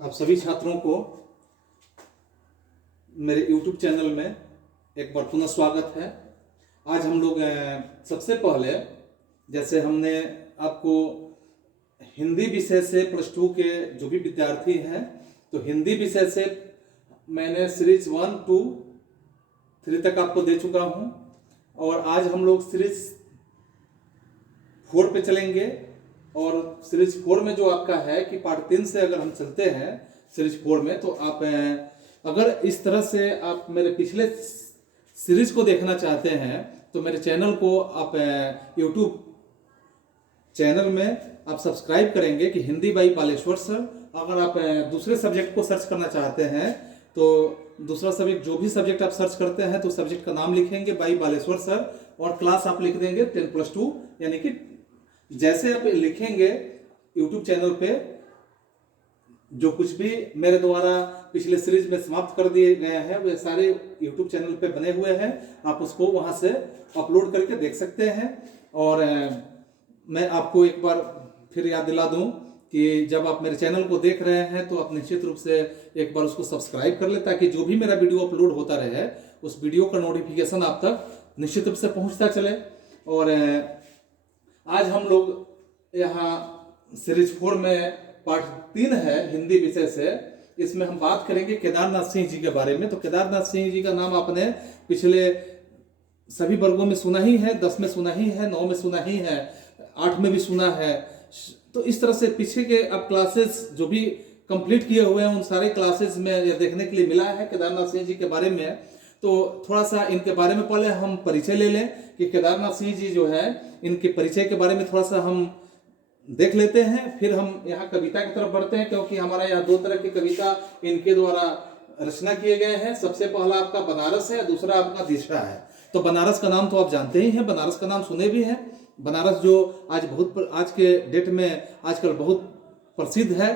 आप सभी छात्रों को मेरे YouTube चैनल में एक बार पुनः स्वागत है। आज हम लोग सबसे पहले जैसे हमने आपको हिंदी विषय से +2 के जो भी विद्यार्थी हैं तो हिंदी विषय से मैंने सीरीज 1, 2, 3 तक आपको दे चुका हूं और आज हम लोग सीरीज 4 पे चलेंगे। और सीरीज 4 में जो आपका है कि पार्ट 3 से अगर हम चलते हैं सीरीज 4 में, तो आप अगर इस तरह से आप मेरे पिछले सीरीज को देखना चाहते हैं तो मेरे चैनल को आप यूट्यूब चैनल में आप सब्सक्राइब करेंगे कि हिंदी बाई बालेश्वर सर। अगर आप दूसरे सब्जेक्ट को सर्च करना चाहते हैं तो दूसरा सब्जेक्ट, जो भी सब्जेक्ट आप सर्च करते हैं तो सब्जेक्ट का नाम लिखेंगे बाई बालेश्वर सर और क्लास आप लिख देंगे 10+2। यानी कि जैसे आप लिखेंगे यूट्यूब चैनल पे जो कुछ भी मेरे द्वारा पिछले सीरीज में समाप्त कर दिए गए हैं वे सारे यूट्यूब चैनल पे बने हुए हैं, आप उसको वहां से अपलोड करके देख सकते हैं। और मैं आपको एक बार फिर याद दिला दूं कि जब आप मेरे चैनल को देख रहे हैं तो आप निश्चित रूप से एक बार उसको सब्सक्राइब कर ले, ताकि जो भी मेरा वीडियो अपलोड होता रहे उस वीडियो का नोटिफिकेशन आप तक निश्चित रूप से पहुंचता चले। और आज हम लोग यहाँ सीरीज 4 में पार्ट 3 है हिंदी विषय से, इसमें हम बात करेंगे केदारनाथ सिंह जी के बारे में। तो केदारनाथ सिंह जी का नाम आपने पिछले सभी वर्गों में सुना ही है, 10 में सुना ही है, 9 में सुना ही है, 8 में भी सुना है। तो इस तरह से पीछे के अब क्लासेस जो भी कंप्लीट किए हुए हैं उन सारे क्लासेस में यह देखने के लिए मिला है केदारनाथ सिंह जी के बारे में। तो थोड़ा सा इनके बारे में पहले हम परिचय ले लें कि केदारनाथ सिंह जी जो है, इनके परिचय के बारे में थोड़ा सा हम देख लेते हैं, फिर हम यहाँ कविता की तरफ बढ़ते हैं, क्योंकि हमारा यहाँ 2 तरह की कविता इनके द्वारा रचना किए गए हैं। सबसे पहला आपका बनारस है, दूसरा आपका दिशा है। तो बनारस का नाम तो आप जानते ही हैं, बनारस का नाम सुने भी हैं। बनारस जो आज के डेट में आजकल बहुत प्रसिद्ध है,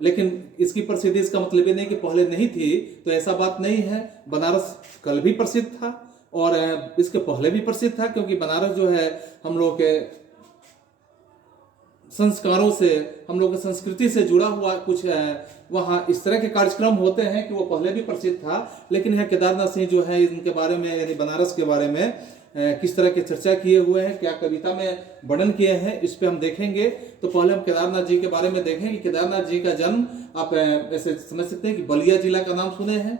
लेकिन इसकी प्रसिद्धि इसका मतलब ये नहीं कि पहले नहीं थी, तो ऐसा बात नहीं है। बनारस कल भी प्रसिद्ध था और इसके पहले भी प्रसिद्ध था, क्योंकि बनारस जो है हम लोग के संस्कारों से, हम लोग की संस्कृति से जुड़ा हुआ कुछ वहाँ इस तरह के कार्यक्रम होते हैं कि वो पहले भी प्रसिद्ध था। लेकिन यह केदारनाथ सिंह जो है इनके बारे में, यानी बनारस के बारे में किस तरह की चर्चा किए हुए हैं, क्या कविता में वर्णन किए हैं, इस पे हम देखेंगे। तो पहले हम केदारनाथ जी के बारे में देखेंगे। केदारनाथ जी का जन्म आप ऐसे समझ सकते हैं कि बलिया जिला का नाम सुने हैं,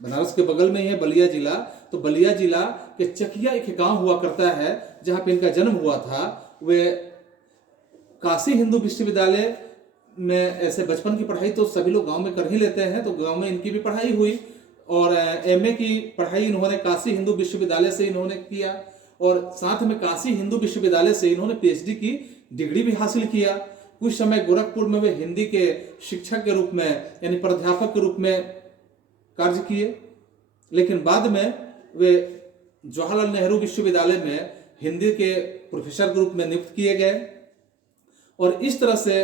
बनारस के बगल में ही है बलिया जिला। तो बलिया जिला के चकिया एक गांव हुआ करता है जहां पे इनका जन्म हुआ था। वे काशी हिंदू विश्वविद्यालय में ऐसे बचपन की पढ़ाई तो सभी लोग गांव में कर ही लेते हैं, तो गांव में इनकी भी पढ़ाई हुई और एमए की पढ़ाई इन्होंने काशी हिंदू विश्वविद्यालय से इन्होंने किया और साथ में काशी हिंदू विश्वविद्यालय से इन्होंने पीएचडी की डिग्री भी हासिल किया। कुछ समय गोरखपुर में वे हिंदी के शिक्षक के रूप में, यानी प्राध्यापक के रूप में कार्य किए, लेकिन बाद में वे जवाहरलाल नेहरू विश्वविद्यालय में हिंदी के प्रोफेसर के रूप में नियुक्त किए गए और इस तरह से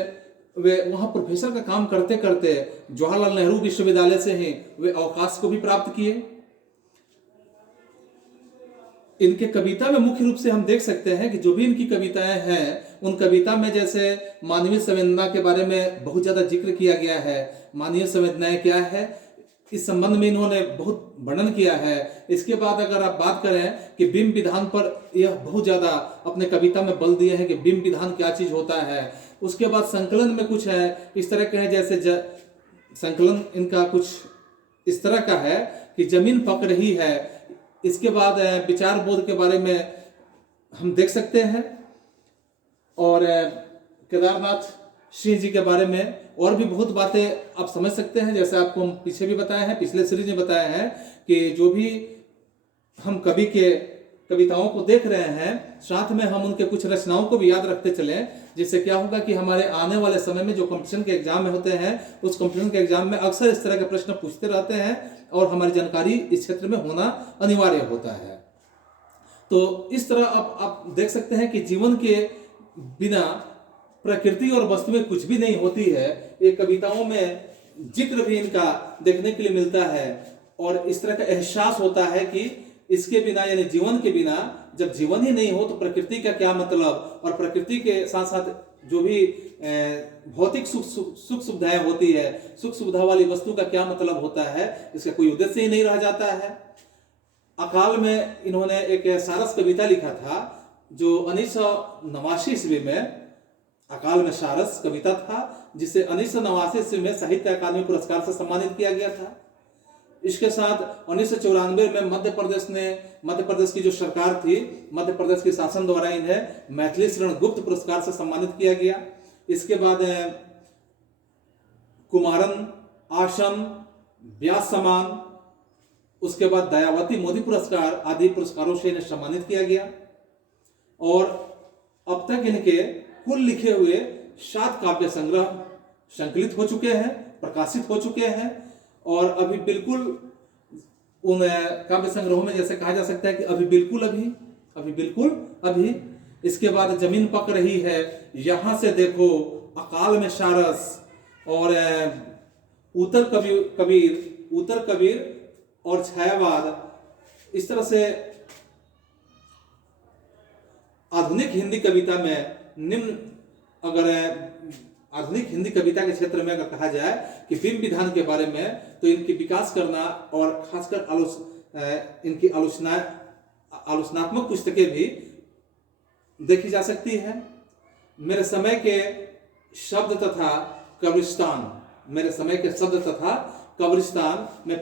वे वहाँ प्रोफेसर का काम करते करते जवाहरलाल नेहरू विश्वविद्यालय से ही वे अवकाश को भी प्राप्त किए। इनके कविता में मुख्य रूप से हम देख सकते हैं कि जो भी इनकी कविताएं हैं उन कविता में जैसे मानवीय संवेदना के बारे में बहुत ज्यादा जिक्र किया गया है। मानवीय संवेदनाएं क्या है इस संबंध में इन्होंने बहुत वर्णन किया है। इसके बाद अगर आप बात करें कि बिंब विधान पर, यह बहुत ज्यादा अपने कविता में बल दिए हैं कि बिंब विधान क्या चीज होता है। उसके बाद संकलन में कुछ है इस तरह के हैं, जैसे संकलन इनका कुछ इस तरह का है कि जमीन पक रही है। इसके बाद विचार बोध के बारे में हम देख सकते हैं और केदारनाथ सिंह जी के बारे में और भी बहुत बातें आप समझ सकते हैं। जैसे आपको हम पीछे भी बताए हैं, पिछले सीरीज में बताया है कि जो भी हम कवि के कविताओं को देख रहे हैं साथ में हम उनके कुछ रचनाओं को भी याद रखते चलें, जिससे क्या होगा कि हमारे आने वाले समय में जो कंपटीशन के एग्जाम में होते हैं उस कंपटीशन के एग्जाम में अक्सर इस तरह के प्रश्न पूछते रहते हैं और हमारी जानकारी इस क्षेत्र में होना अनिवार्य होता है। तो इस तरह आप देख सकते हैं कि जीवन के बिना प्रकृति और वस्तु में कुछ भी नहीं होती है। ये कविताओं में जिक्र भी इनका देखने के लिए मिलता है और इस तरह का एहसास होता है कि इसके बिना, यानी जीवन के बिना, जब जीवन ही नहीं हो तो प्रकृति का क्या मतलब, और प्रकृति के साथ साथ जो भी भौतिक सुख सुविधाएं होती है, सुख सुविधा वाली वस्तु का क्या मतलब होता है, इसका कोई उद्देश्य ही नहीं रह जाता है। अकाल में इन्होंने एक सारस कविता लिखा था जो 1989 ईस्वी में, अकाल में सारस कविता था जिसे 1989 ईस्वी में साहित्य अकादमी पुरस्कार से सम्मानित किया गया था। इसके साथ 1994 में मध्य प्रदेश की जो सरकार थी, मध्य प्रदेश के शासन द्वारा इन्हें मैथिली शरण गुप्त पुरस्कार से सम्मानित किया गया। इसके बाद कुमारन, आश्रम, व्यास सम्मान, उसके बाद दयावती मोदी पुरस्कार आदि पुरस्कारों से इन्हें सम्मानित किया गया। और अब तक इनके कुल लिखे हुए 7 काव्य संग्रह संकलित हो चुके हैं, प्रकाशित हो चुके हैं। और अभी बिल्कुल उन काव्य संग्रहों में जैसे कहा जा सकता है कि अभी बिल्कुल अभी। इसके बाद जमीन पक रही है, यहां से देखो, अकाल में सारस, और उत्तर कबीर और छायावाद। इस तरह से आधुनिक हिंदी कविता में आधुनिक हिंदी कविता के क्षेत्र में अगर कहा जाए कि बिंब विधान के बारे में, तो इनकी विकास करना और खासकर इनकी आलोचनात्मक पुस्तकें भी देखी जा सकती है। मेरे समय के शब्द तथा कब्रिस्तान में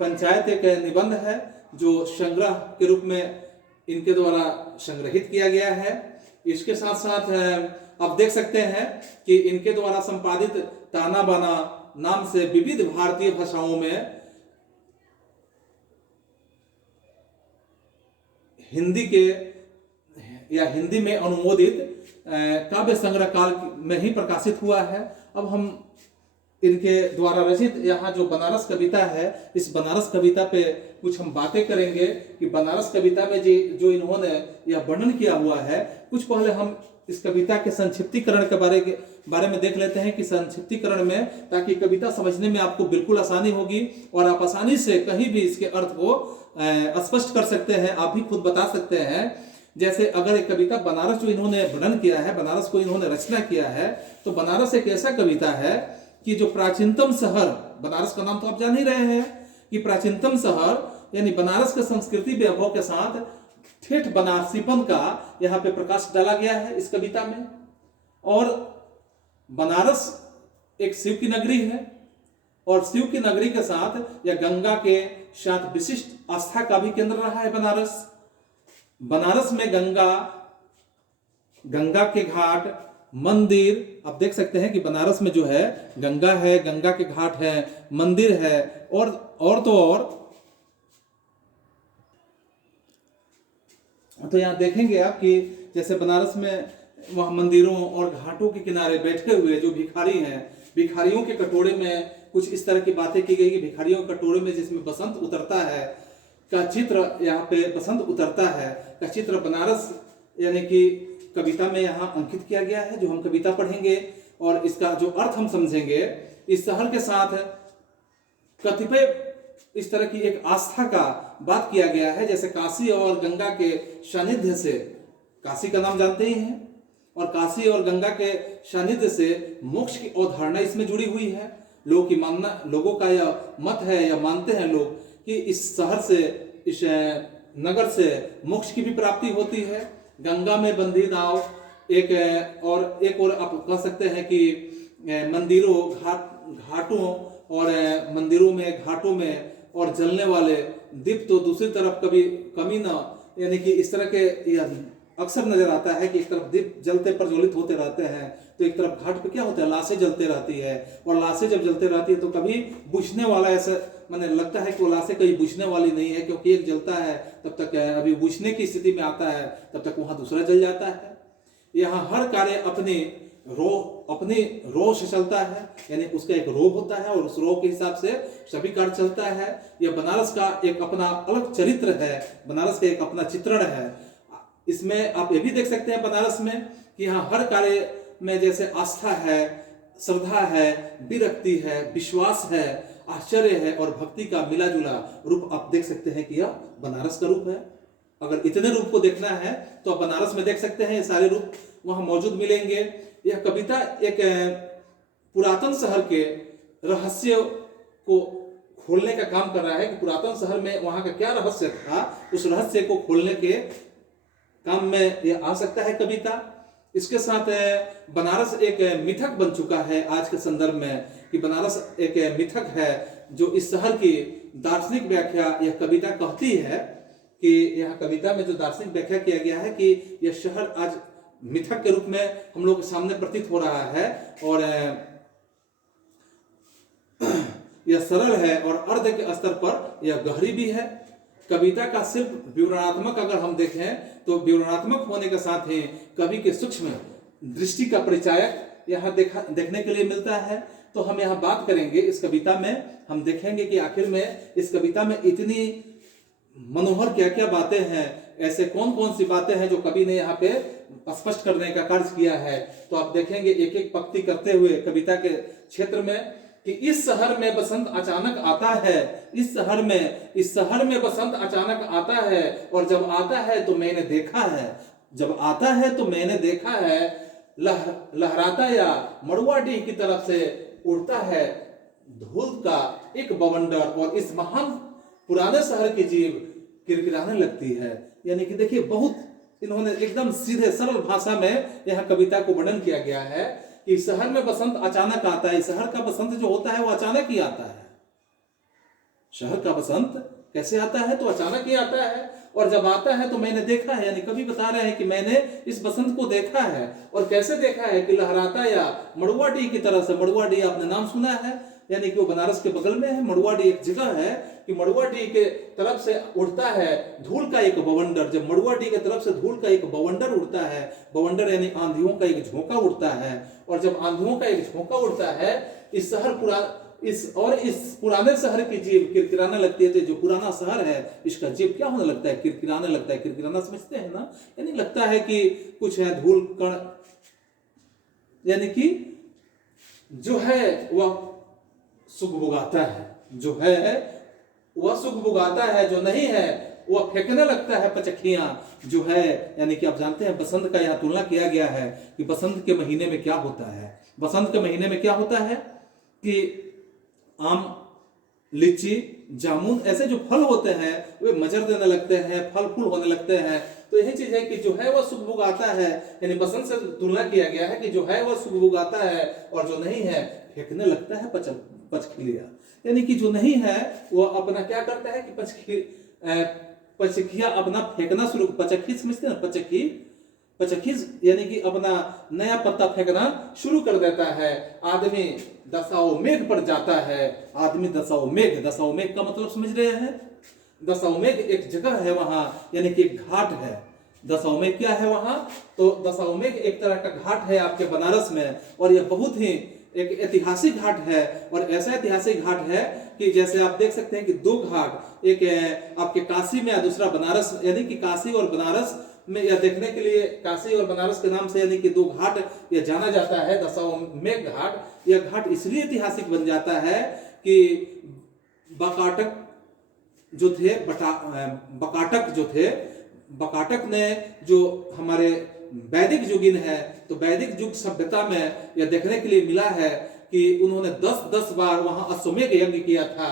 पंचायत एक निबंध है जो संग्रह के रूप में इनके द्वारा संग्रहित किया गया है। इसके साथ साथ आप देख सकते हैं कि इनके द्वारा संपादित ताना बाना नाम से विविध भारतीय भाषाओं में हिंदी में अनुमोदित काव्य संग्रह काल में ही प्रकाशित हुआ है। अब हम इनके द्वारा रचित यहाँ जो बनारस कविता है, इस बनारस कविता पे कुछ हम बातें करेंगे कि बनारस कविता में जो इन्होंने यह वर्णन किया हुआ है। कुछ पहले हम इस कविता के संक्षिप्तीकरण के बारे में देख लेते हैं कि संक्षिप्तीकरण में, ताकि कविता समझने में आपको बिल्कुल आसानी होगी और आप आसानी से कहीं भी इसके अर्थ को स्पष्ट कर सकते हैं, आप भी खुद बता सकते हैं। जैसे अगर एक कविता बनारस जो इन्होंने वर्णन किया है, बनारस को इन्होंने रचना किया है, तो बनारस एक ऐसा कविता है कि जो प्राचीनतम शहर, बनारस का नाम तो आप जान ही रहे हैं कि प्राचीनतम शहर यानी बनारस के संस्कृति वैभव के साथ ठेठ बनारसीपन का यहाँ पे प्रकाश डाला गया है इस कविता में। और बनारस एक शिव की नगरी है और शिव की नगरी के साथ या गंगा के साथ विशिष्ट आस्था का भी केंद्र रहा है बनारस में गंगा के घाट, मंदिर, आप देख सकते हैं कि बनारस में जो है गंगा है, गंगा के घाट है, मंदिर है और तो यहाँ देखेंगे आप कि जैसे बनारस में वहाँ मंदिरों और घाटों के किनारे बैठे हुए जो भिखारी हैं, भिखारियों के कटोरे में कुछ इस तरह की बातें की गई कि भिखारियों के कटोरे में जिसमें बसंत उतरता है का चित्र, यहाँ पे बसंत उतरता है का चित्र बनारस यानी कि कविता में यहाँ अंकित किया गया है, जो हम कविता पढ़ेंगे और इसका जो अर्थ हम समझेंगे। इस शहर के साथ कतिपय इस तरह की एक आस्था का बात किया गया है, जैसे काशी और गंगा के सानिध्य से, काशी का नाम जानते ही हैं, और काशी और गंगा के सानिध्य से मोक्ष की अवधारणा इसमें जुड़ी हुई है। लोगों का यह मत है या मानते हैं लोग कि इस शहर से, इस नगर से मोक्ष की भी प्राप्ति होती है। गंगा में बंधी नाव एक और आप कह सकते हैं कि मंदिरों, घाटों और मंदिरों में, घाटों में और जलने वाले दीप तो दूसरी तरफ कमी न, यानी कि इस तरह के अक्सर नजर आता है कि एक तरफ दीप जलते प्रज्वलित होते रहते हैं, तो एक तरफ घाट पे क्या होता है, लाशें जलते रहती है, और लाशें जब जलते रहती है तो कभी बुझने वाला, ऐसा मैंने लगता है कि वो लाशें कहीं बुझने वाली नहीं है, क्योंकि एक जलता है तब तक अभी बुझने की स्थिति में आता है, तब तक वहां दूसरा जल जाता है। यहाँ हर कार्य अपनी रो से चलता है, यानी उसका एक रो होता है और उस रो के हिसाब से सभी कार्य चलता है। यह बनारस का एक अपना अलग चरित्र है, बनारस का एक अपना चित्रण है। इसमें आप ये भी देख सकते हैं बनारस में कि यहाँ हर कार्य में जैसे आस्था है, श्रद्धा है, विरक्ति है, विश्वास है, आश्चर्य है और भक्ति का मिला जुला रूप आप देख सकते हैं कि यह बनारस का रूप है। अगर इतने रूप को देखना है तो आप बनारस में देख सकते हैं, ये सारे रूप वहां मौजूद मिलेंगे। यह कविता एक पुरातन शहर के रहस्य को खोलने का काम कर रहा है कि पुरातन शहर में वहां का क्या रहस्य था, उस रहस्य को खोलने के काम में यह आ सकता है कविता। इसके साथ बनारस एक मिथक बन चुका है आज के संदर्भ में, कि बनारस एक मिथक है जो इस शहर की दार्शनिक व्याख्या यह कविता कहती है, कि यह कविता में जो दार्शनिक व्याख्या किया गया है कि यह शहर आज मिथक के रूप में हम लोग के सामने प्रतीत हो रहा है, और यह सरल है और अर्ध के स्तर पर यह गहरी भी है। कविता का सिर्फ विवरणात्मक अगर हम देखें तो विवरणात्मक होने के साथ ही कवि के सूक्ष्म दृष्टि का परिचायक यहाँ देखने के लिए मिलता है। तो हम यहाँ बात करेंगे इस कविता में, हम देखेंगे कि आखिर में इस कविता में इतनी मनोहर क्या क्या बातें हैं, ऐसे कौन कौन सी बातें हैं जो कवि ने यहाँ पे स्पष्ट करने का कार्य किया है। तो आप देखेंगे एक एक पंक्ति करते हुए कविता के क्षेत्र में कि इस शहर में बसंत अचानक आता है, इस शहर में बसंत अचानक आता है, और जब आता है तो मैंने देखा है, जब आता है तो मैंने देखा है, लहराता या मड़ुआडीह की तरफ से उड़ता है धूल का एक बवंडर, और इस महान पुराने शहर की जीव किरकिराने लगती है। यानी कि देखिए बहुत इन्होंने एकदम सीधे सरल भाषा में यह कविता को वर्णन किया गया है कि शहर में बसंत अचानक आता है। शहर का बसंत जो होता है वो अचानक ही आता है। शहर का बसंत कैसे आता है? तो अचानक ही आता है, और जब आता है तो मैंने देखा है, यानी कवि बता रहे हैं कि मैंने इस बसंत को देखा है। और कैसे देखा है? कि लहराता या मड़ुआडीह की तरह से। मड़ुआडीह आपने नाम सुना है, यानी कि वो बनारस के बगल में है। मड़ुआडीह एक जगह है कि मड़ुआडीह के तरफ से उड़ता है धूल का एक बवंडर। जब मड़ुआडीह के तरफ से धूल का एक बवंडर उड़ता है, बवंडर यानी आंधियों का एक झोंका उड़ता है, और जब आंधियों का एक झोंका उड़ता है इस पुराने शहर की जीव किरकिराने लगती है। तो जो पुराना शहर है इसका जीव क्या होने लगता है? किरकिराने लगता है। किरकिराना समझते हैं ना, यानी लगता है कि कुछ है धूल कण, यानी कि जो है वह सुगबुगाता है, जो है वह सुगबुगाता है, जो नहीं है वह फेंकने लगता है पचखियां, जो है। यानी कि आप जानते हैं बसंत का यहाँ तुलना किया गया है कि बसंत के महीने में क्या होता है। बसंत के महीने में क्या होता है कि आम, लीची, जामुन ऐसे जो फल होते हैं वे मजर देने लगते हैं, फल फूल होने लगते हैं। तो यही चीज है कि जो है वह सुगबुगाता है, यानी बसंत से तुलना किया गया है कि जो है वह सुगबुगाता है, और जो नहीं है फेंकने लगता है पचखिलिया। यानी कि जो नहीं है वह अपना क्या करता है कि पचखिया अपना फेंकना शुरू। पचखी समझते हैं ना, पचखी यानी कि अपना नया पत्ता फेंकना शुरू कर देता है। आदमी दशाओं मेघ पर जाता है। आदमी दशाओं मेघ का मतलब समझ रहे हैं? दशाओं मेघ एक जगह है वहां, यानी कि एक घाट है। दशाओं मेघ क्या है वहां? तो दशाओं मेघ एक तरह का घाट है आपके बनारस में, और यह बहुत ही एक ऐतिहासिक घाट है। और ऐसा ऐतिहासिक घाट है कि जैसे आप देख सकते हैं कि दो घाट, एक आपके काशी में, दूसरा बनारस, यानी कि काशी और बनारस में यह देखने के लिए काशी और बनारस के नाम से यानी कि दो घाट यह जाना जाता है, दशाश्वमेध घाट। यह घाट इसलिए ऐतिहासिक बन जाता है कि बकाटक जो थे, बकाटक ने जो हमारे वैदिक युगीन है, तो वैदिक युग सभ्यता में यह देखने के लिए मिला है कि उन्होंने 10-10 बार वहां अश्वमेध यज्ञ किया था।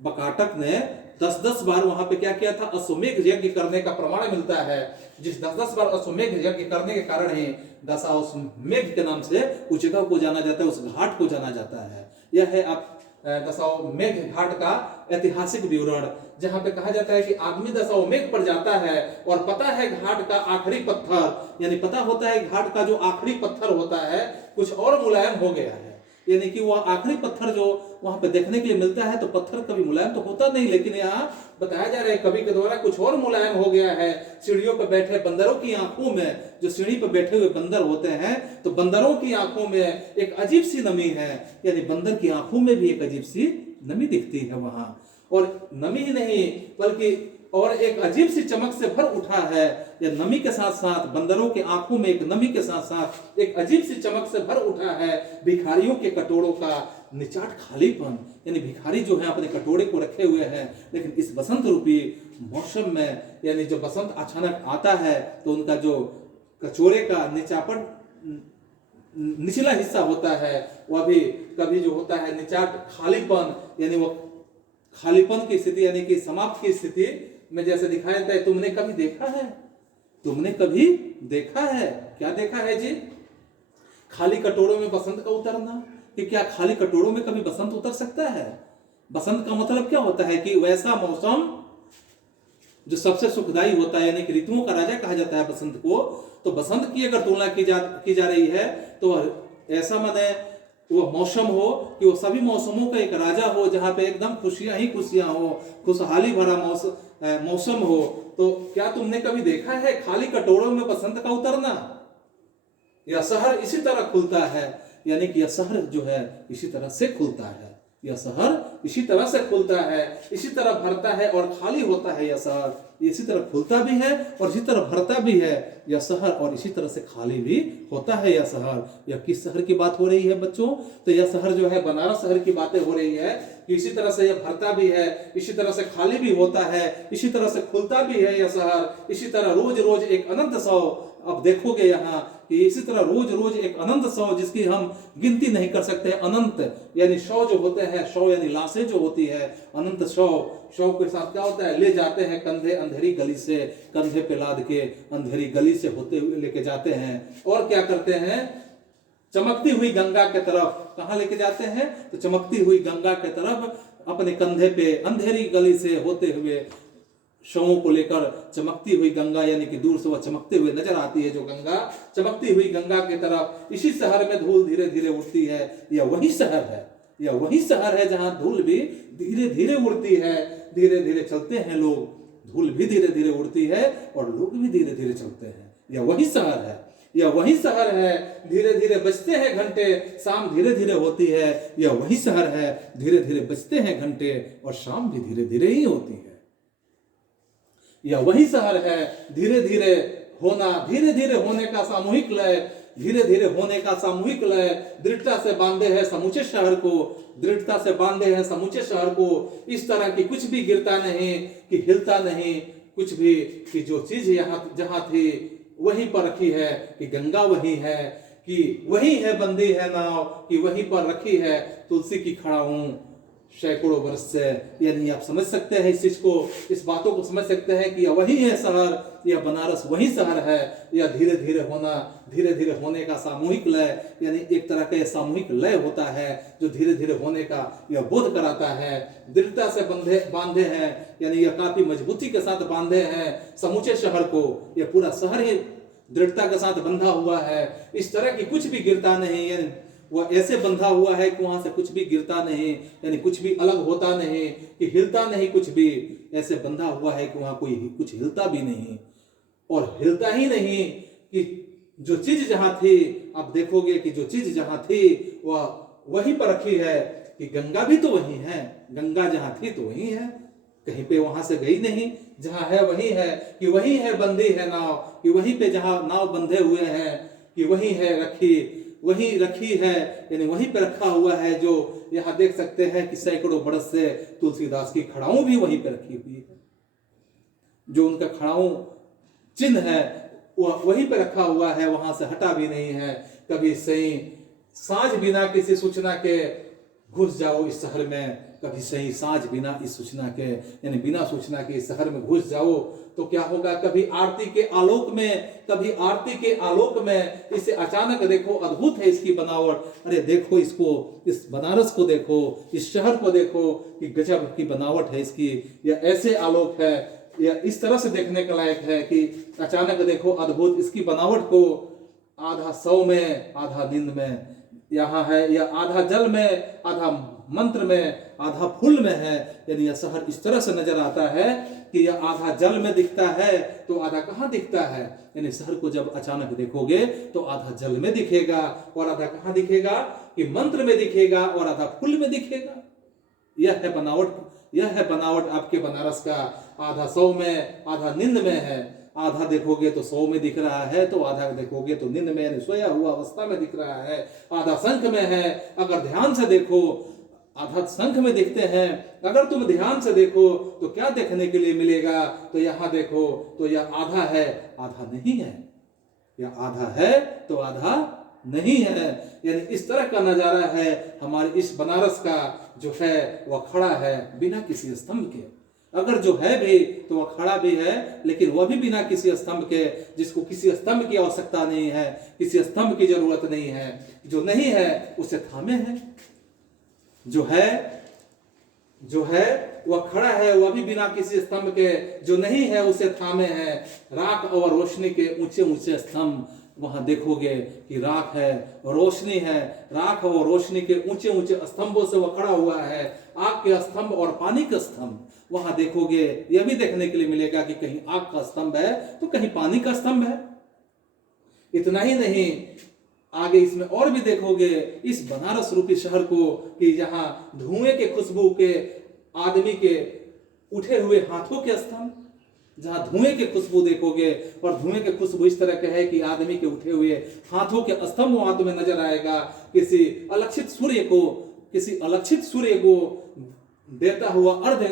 बकाटक ने 10-10 बार वहां पे क्या किया था? अश्वमेध यज्ञ करने का प्रमाण मिलता है। जिस 10-10 बार अश्वमेध यज्ञ करने के कारण ही दशाश्वमेध के नाम से उस जगह को जाना जाता है, उस घाट को जाना जाता है। यह है आप दशाश्वमेध घाट का ऐतिहासिक विवरण, जहां पे कहा जाता है कि आदमी दशाश्वमेध पर जाता है और पता है घाट का आखिरी पत्थर, यानी पता होता है घाट का जो आखिरी पत्थर होता है कुछ और मुलायम हो गया है। यानी कि वह आखिरी पत्थर जो वहां पे देखने के लिए मिलता है, तो पत्थर कभी मुलायम तो होता नहीं, लेकिन यहाँ बताया जा रहा है कवि के द्वारा कुछ और मुलायम हो गया है। सीढ़ियों पर बैठे बंदरों की आंखों में, जो सीढ़ी पर बैठे हुए बंदर होते हैं, तो बंदरों की आंखों में एक अजीब सी नमी है, यानी बंदर की आंखों में भी एक अजीब सी नमी दिखती है वहां। और नमी ही नहीं बल्कि और एक अजीब सी चमक से भर उठा है। यह नमी के साथ साथ बंदरों के आंखों में एक नमी के साथ साथ एक अजीब सी चमक से भर उठा है। भिखारियों के कटोरों का निचाट खालीपन, यानी भिखारी जो है अपने कटोरे को रखे हुए हैं, लेकिन इस बसंत रूपी मौसम में, यानी जो बसंत अचानक आता है तो उनका जो कचौरे का निचला हिस्सा होता है, वह भी कभी जो होता है निचाट खालीपन, यानी वो खालीपन की स्थिति यानी कि समाप्त की स्थिति में जैसे दिखाया जाता है। तुमने कभी देखा है, तुमने कभी देखा है, क्या देखा है जी? खाली कटोरों में बसंत का उतरना, कि क्या खाली कटोरों में कभी बसंत उतर सकता है? बसंत का मतलब क्या होता है कि वैसा मौसम जो सबसे सुखदाई होता है, यानी कि ऋतुओं का राजा कहा जाता है बसंत को। तो बसंत की अगर तुलना की जा रही है तो ऐसा माने वो मौसम हो कि वो सभी मौसमों का एक राजा हो, जहां पे एकदम खुशियां ही खुशियां हो, खुशहाली भरा मौसम हो। तो क्या तुमने कभी देखा है खाली कटोरों में बसंत का उतरना? यह शहर इसी तरह खुलता है, यानी कि यह शहर जो है इसी तरह से खुलता है, यह शहर इसी तरह से खुलता है, इसी तरह भरता है और खाली होता है। यह शहर इसी तरह खुलता भी है और इसी तरह भरता भी है यह शहर, और इसी तरह से खाली भी होता है यह शहर। यह किस शहर की बात हो रही है बच्चों? तो यह शहर जो है बनारस शहर की बातें हो रही है कि इसी तरह से यह भरता भी है, इसी तरह से खाली भी होता है, इसी तरह से खुलता भी है यह शहर। इसी तरह रोज रोज एक अनंत सौ, अब देखोगे यहाँ कि इसी तरह रोज रोज एक अनंत सौ, जिसकी हम गिनती नहीं कर सकते। अनंत यानी सौ जो होते हैं, सौ यानी लाशें जो होती है, अनंत सौ, सौ के साथ क्या होता है? ले जाते हैं कंधे अंधेरी गली से, कंधे पे लाद के अंधेरी गली से होते हुए लेके जाते हैं। और क्या करते हैं? चमकती हुई गंगा के तरफ। कहां लेके जाते हैं? तो चमकती हुई गंगा के तरफ, अपने कंधे पे अंधेरी गली से होते हुए शवों को लेकर चमकती हुई गंगा, यानी कि दूर से वह चमकते हुए नजर आती है जो गंगा, चमकती हुई गंगा की तरफ। इसी शहर में धूल धीरे धीरे उड़ती है। यह वही शहर है, यह वही शहर है जहां धूल भी धीरे धीरे उड़ती है। धीरे धीरे चलते हैं लोग, धूल भी धीरे धीरे उड़ती है और लोग भी धीरे धीरे चलते हैं। यह वही शहर है, यह वही शहर है। धीरे धीरे बजते हैं घंटे, शाम धीरे धीरे होती है। यह वही शहर है, धीरे धीरे बजते हैं घंटे और शाम भी धीरे धीरे ही होती है। यह वही शहर है, धीरे धीरे होना, धीरे धीरे होने का सामूहिक लय, धीरे धीरे होने का सामूहिक लय दृढ़ता से बांधे है समूचे शहर को, दृढ़ता से बांधे हैं समूचे शहर को। इस तरह की कुछ भी गिरता नहीं, कि हिलता नहीं कुछ भी, कि जो चीज यहाँ जहां थी वहीं पर रखी है, कि गंगा वही है, कि वही है बंदी है नाव, कि वहीं पर रखी है तुलसी की खड़ाऊं सैकड़ों वर्ष से। यानी आप समझ सकते हैं इस चीज को, इस बातों को समझ सकते हैं कि यह वही है शहर, यह बनारस वही शहर है। यह धीरे धीरे होना, धीरे धीरे होने का सामूहिक लय, यानी एक तरह का यह सामूहिक लय होता है जो धीरे धीरे होने का यह बोध कराता है। दृढ़ता से बांधे हैं, यानी यह काफी मजबूती के साथ बांधे हैं समूचे शहर को। यह पूरा शहर ही दृढ़ता के साथ बंधा हुआ है। इस तरह की कुछ भी गिरता नहीं, यानी वह ऐसे बंधा हुआ है कि वहां से कुछ भी गिरता नहीं, यानी कुछ भी अलग होता नहीं, कि हिलता नहीं कुछ भी। ऐसे बंधा हुआ है कि वहां कोई कुछ हिलता भी नहीं और हिलता ही नहीं, कि जो चीज जहां थी, आप देखोगे कि जो चीज जहां थी वह वहीं पर रखी है, कि गंगा भी तो वही है, गंगा जहां थी तो वही है, कहीं पे वहां से गई नहीं, जहां है वही है, कि वही है बंदी है नाव, कि वहीं पे जहां नाव बंधे हुए हैं, कि वही है रखी, वही रखी है, यानी वहीं पे रखा हुआ है। जो यहाँ देख सकते हैं कि सैकड़ों बरस से तुलसीदास की खड़ाऊं भी वहीं पे रखी हुई है, जो उनका खड़ाऊं चिन्ह है वह वहीं पे रखा हुआ है, वहां से हटा भी नहीं है। कभी सही साँझ बिना किसी सूचना के घुस जाओ इस शहर में, कभी सही साँझ बिना इस सूचना के, यानी बिना सूचना के इस शहर में घुस जाओ तो क्या होगा? कभी आरती के आलोक में, कभी आरती के आलोक में इसे अचानक देखो, अद्भुत है इसकी बनावट। अरे देखो इसको, इस बनारस को देखो, इस शहर को देखो, कि गजब की बनावट है इसकी। यह ऐसे आलोक है, यह इस तरह से देखने के लायक है कि अचानक देखो अद्भुत इसकी बनावट को। आधा सौ में, आधा नींद में यहाँ है, या आधा जल में, आधा मंत्र में, आधा फूल में है। यानी यह शहर इस तरह से नजर आता है कि यह आधा जल में दिखता है तो आधा कहाँ दिखता है। यानी शहर को जब अचानक देखोगे तो आधा जल में दिखेगा और आधा कहाँ दिखेगा? कि मंत्र में दिखेगा और आधा फूल में दिखेगा। यह है बनावट, यह है बनावट आपके बनारस का। आधा सौ में, आधा नींद में है। आधा देखोगे तो सौ में दिख रहा है, तो आधा देखोगे तो नींद में यानी सोया हुआ अवस्था में दिख रहा है। आधा शंख में है, अगर ध्यान से देखो आधा शंख में दिखते हैं। अगर तुम ध्यान से देखो तो क्या देखने के लिए मिलेगा? तो यहाँ देखो तो यह आधा है, आधा नहीं है। या आधा है तो आधा नहीं है। यानी इस तरह का नजारा है हमारे इस बनारस का जो है वह खड़ा है बिना किसी स्तंभ के। अगर जो है भी तो वह खड़ा भी है, लेकिन वह भी बिना किसी स्तंभ के, जिसको किसी स्तंभ की आवश्यकता नहीं है, किसी स्तंभ की जरूरत नहीं है। जो नहीं है उसे थामे है, जो है वह खड़ा है, वह भी बिना किसी स्तंभ के। जो नहीं है उसे थामे है। राख और रोशनी के ऊंचे ऊंचे स्तंभ, वहां देखोगे कि राख है, रोशनी है। राख और रोशनी के ऊंचे ऊंचे स्तंभों से वह खड़ा हुआ है। आग के स्तंभ और पानी के स्तंभ वहां देखोगे, यह भी देखने के लिए मिलेगा कि कहीं आग का स्तंभ है तो कहीं पानी का स्तंभ है। इतना ही नहीं, आगे इसमें और भी देखोगे इस बनारस रूपी शहर को कि जहां धुएं के खुशबू के आदमी के उठे हुए हाथों के स्तंभ, जहां धुएं की खुशबू देखोगे और धुएं की खुशबू इस तरह के है कि आदमी के उठे हुए हाथों के स्तंभ वहां तुम्हें नजर आएगा। किसी अलक्षित सूर्य को देता हुआ अर्ध,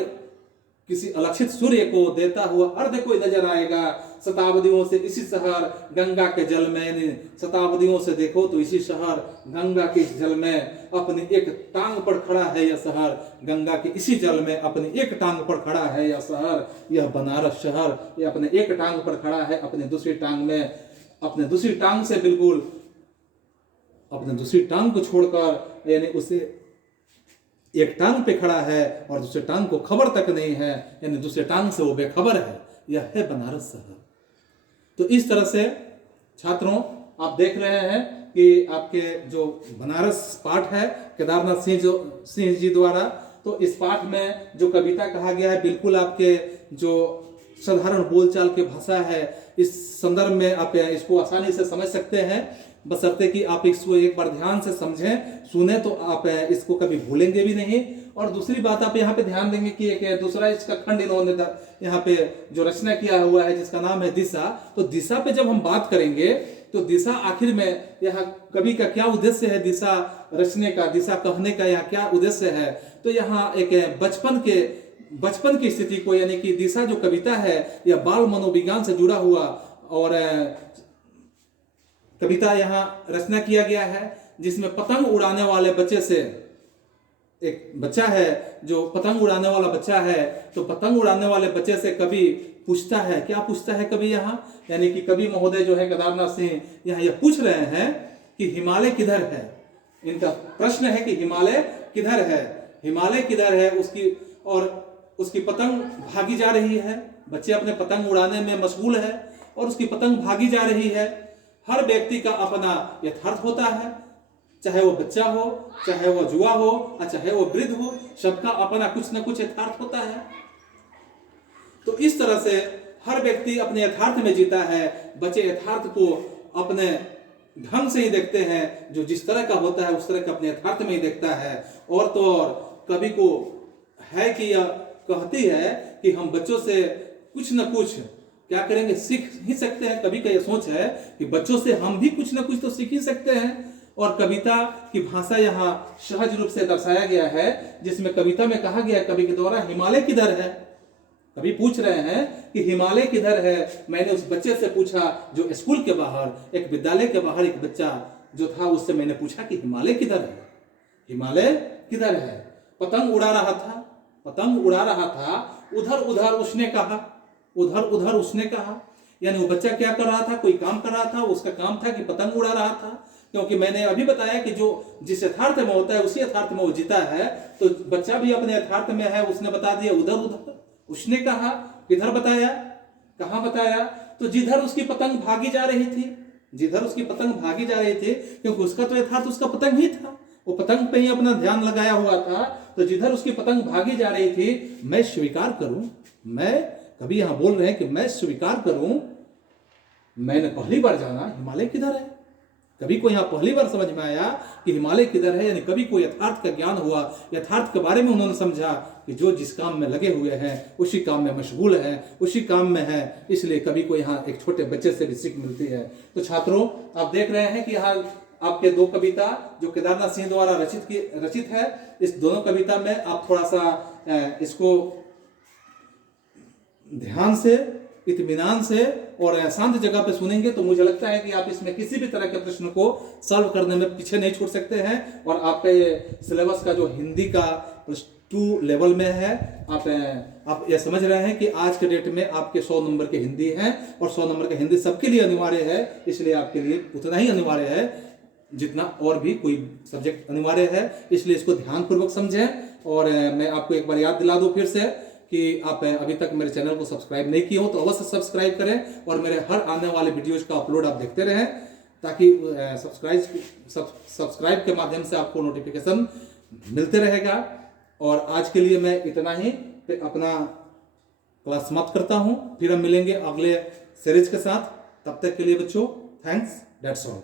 किसी अलक्षित सूर्य को देता हुआ अर्ध कोई नजर आएगा। शताब्दियों से इसी शहर गंगा के जल में, शताब्दियों से देखो तो इसी शहर गंगा के जल में अपनी एक टांग पर खड़ा है। यह शहर गंगा के इसी जल में अपनी एक टांग पर खड़ा है। यह शहर, यह बनारस शहर, यह अपने एक टांग पर खड़ा है। अपने दूसरी टांग में, अपने दूसरी टांग से बिल्कुल, अपने दूसरी टांग को छोड़कर, यानी उसे एक टांग पे खड़ा है और दूसरे टांग को खबर तक नहीं है, यानी दूसरे टांग से वो बेखबर है। यह है बनारस शहर। तो इस तरह से छात्रों आप देख रहे हैं कि आपके जो बनारस पाठ है केदारनाथ सिंह जी द्वारा, तो इस पाठ में जो कविता कहा गया है बिल्कुल आपके जो साधारण बोलचाल की भाषा है, इस संदर्भ में आप इसको आसानी से समझ सकते हैं, बशर्ते कि आप इसको एक बार ध्यान से समझें, सुने, तो आप इसको कभी भूलेंगे भी नहीं। और दूसरी बात आप यहाँ पे ध्यान देंगे कि एक दूसरा इसका खंड इन्होंने यहाँ पे जो रचना किया हुआ है जिसका नाम है दिशा। तो दिशा पे जब हम बात करेंगे तो दिशा आखिर में यहाँ कवि का क्या उद्देश्य है, दिशा रचने का, दिशा कहने का यहाँ क्या उद्देश्य है। तो यहाँ एक बचपन की स्थिति को, यानी कि दिशा जो कविता है यह बाल मनोविज्ञान से जुड़ा हुआ और कविता यहाँ रचना किया गया है, जिसमें पतंग उड़ाने वाले बच्चे से, एक बच्चा है जो पतंग उड़ाने वाला बच्चा है, तो पतंग उड़ाने वाले बच्चे से कवि पूछता है, क्या पूछता है कवि यहाँ, यानी कि कवि महोदय जो है केदारनाथ सिंह यहाँ यह पूछ रहे हैं कि हिमालय किधर है। इनका प्रश्न है कि हिमालय किधर है, हिमालय किधर है। उसकी पतंग भागी जा रही है, बच्चे अपने पतंग उड़ाने में मशगूल है और उसकी पतंग भागी जा रही है। हर व्यक्ति का अपना यथार्थ होता है, चाहे वो बच्चा हो, चाहे वो जुआ हो, चाहे वो वृद्ध हो, सबका अपना कुछ न कुछ यथार्थ होता है। तो इस तरह से हर व्यक्ति अपने यथार्थ में जीता है। बच्चे यथार्थ को अपने ढंग से ही देखते हैं, जो जिस तरह का होता है उस तरह का अपने यथार्थ में ही देखता है। और तो और कवि को है कि यह कहती है कि हम बच्चों से कुछ न कुछ क्या करेंगे, सीख ही सकते हैं। कवि का यह सोच है कि बच्चों से हम भी कुछ न कुछ तो सीख ही सकते हैं। और कविता की भाषा यहाँ सहज रूप से दर्शाया गया है, जिसमें कविता में कहा गया कवि के द्वारा, हिमालय किधर है। कवि पूछ रहे हैं कि हिमालय किधर है। मैंने उस बच्चे से पूछा जो स्कूल के बाहर, एक विद्यालय के बाहर एक बच्चा जो था, उससे मैंने पूछा कि हिमालय किधर है, हिमालय किधर है। पतंग उड़ा रहा था, पतंग उड़ा रहा था, उधर उधर उसने कहा, उधर उधर उसने कहा। यानी वो बच्चा क्या कर रहा था, कोई काम कर रहा था, उसका काम था कि पतंग उड़ा रहा था। क्योंकि मैंने अभी बताया कि जो जिस यथार्थ में होता है उसी यथार्थ में वो जीता है। तो बच्चा भी अपने यथार्थ में है, उसने बता दिया उधर उधर, उसने कहा किधर बताया, कहां बताया, तो जिधर उसकी पतंग भागी जा रही थी, जिधर उसकी पतंग भागी जा रही थी, क्योंकि उसका तो यथार्थ उसका पतंग ही था, वो पतंग पे ही अपना ध्यान लगाया हुआ था। तो जिधर उसकी पतंग भागी जा रही थी, मैं स्वीकार करूं, मैं कभी यहां बोल रहे हैं कि मैं स्वीकार करूं, मैंने पहली बार जाना हिमालय किधर है। कभी को यहाँ पहली बार समझ में आया कि हिमालय किधर है, यानी कभी को यथार्थ का ज्ञान हुआ, यथार्थ के बारे में उन्होंने समझा कि जो जिस काम में लगे हुए हैं उसी काम में मशगूल है, उसी काम में है। इसलिए कभी को यहाँ एक छोटे बच्चे से भी सीख मिलती है। तो छात्रों आप देख रहे हैं कि यहाँ आपके दो कविता जो केदारनाथ सिंह द्वारा रचित है, इस दोनों कविता में आप थोड़ा सा इसको ध्यान से इत्मीनान से और शांत जगह पे सुनेंगे तो मुझे लगता है कि आप इसमें किसी भी तरह के प्रश्न को सॉल्व करने में पीछे नहीं छूट सकते हैं। और आपका ये सिलेबस का जो हिंदी का +2 लेवल में है, आप ये समझ रहे हैं कि आज के डेट में आपके 100 नंबर के हिंदी हैं और 100 नंबर के हिंदी सबके लिए अनिवार्य है, इसलिए आपके लिए उतना ही अनिवार्य है जितना और भी कोई सब्जेक्ट अनिवार्य है। इसलिए इसको ध्यानपूर्वक समझें। और मैं आपको एक बार याद दिला दूं फिर से कि आप अभी तक मेरे चैनल को सब्सक्राइब नहीं किए हो तो अवश्य सब्सक्राइब करें और मेरे हर आने वाले वीडियोज का अपलोड आप देखते रहें, ताकि सब्सक्राइब के माध्यम से आपको नोटिफिकेशन मिलते रहेगा। और आज के लिए मैं इतना ही अपना क्लास समाप्त करता हूं, फिर हम मिलेंगे अगले सीरीज के साथ। तब तक के लिए बच्चों, थैंक्स, दैट्स ऑल।